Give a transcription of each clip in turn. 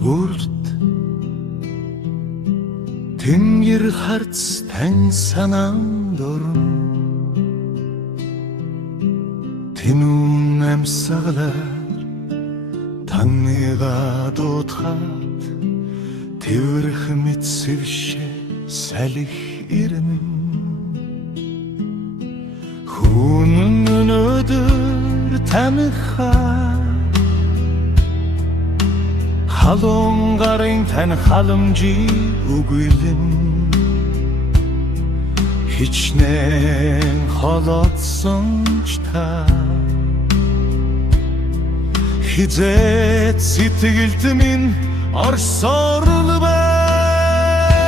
Урт тэнгэр харц тань санаанд орно Тэнүүн амьсгалаар таңныга дуутгаад Тэврэх мэдсэвшэ салих ирнэ Хүн өнөөдөр танихаа Халуун гарын тань халамжийг үгүйлэн Хичнээн холоодсон ч та Хизээд сэтгэлд минь орсоор байна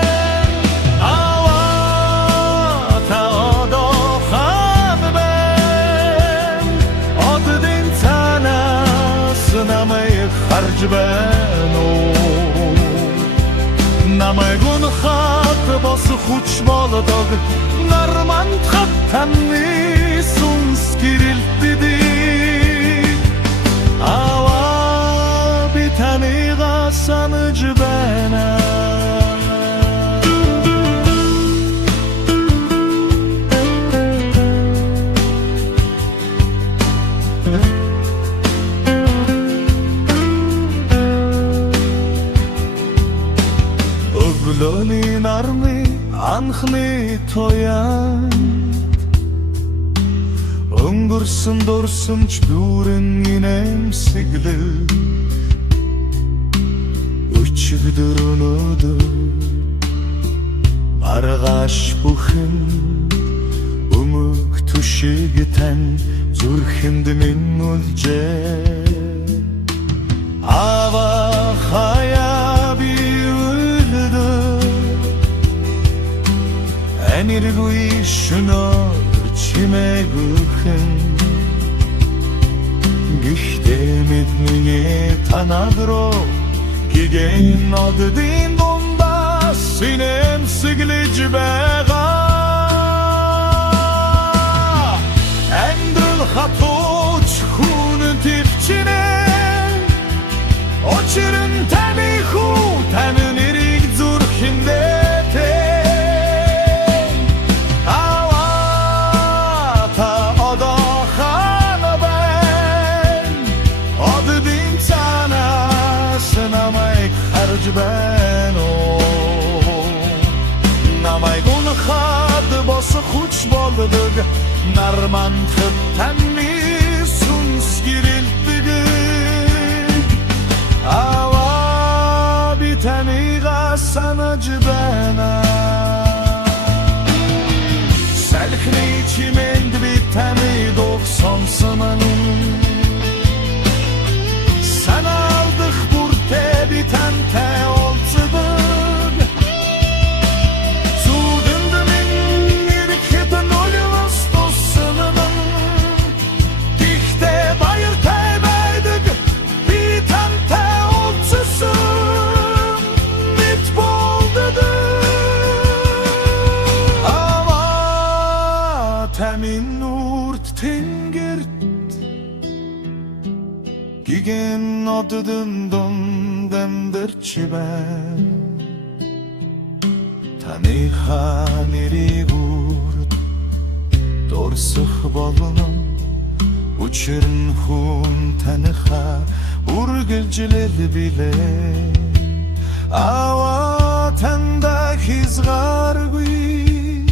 Аваа та одоохан байна Оддын танаас намайг харж байна Намайг унахад бос хүч болдог Нармандхад таны сүнс гэрэлтдэг Аваа би таныга санаж байна Өглөөний нарны анхны тоян Өнгөрсөн дурсамж дүүрэн инээмсэглэл Өчигдөр өнөөдөр маргааш бүхэн Өмөг түшиг тань зүрхэнд минь үлжээ Аваа хаяа би Энэргүй шөнөөр чимээгүйхэн Гэхдээ мэднэ танад руу Гигэн оддын дундаас инээмсэглэж байгаа Амьдрал хатууч хүн төвчнээ Очирэн таны хүү таны нэрийг зүрхэндээ Намайг унахад бос хүч болдог Нармандхад таны сүнс гэрэлтдэг Аваа би таныга санаж байна Салхины чимэнд би таны дууг сонсомон Санаалдах бүртээ би тантай олцдог Зүудэнд минь ирэхэд нулимас тусанман Гэхдээ баяртай байдаг би тантай олцсон Мэд болдод Аваа та минь урт тэнгэрт Гигэн оддын дунд амьдарч байна Таныхаа нэрийг үрд дурсах болно Учир нь хүн таныхаа үргэлжлэл билээ Аваа танда хязгааргүй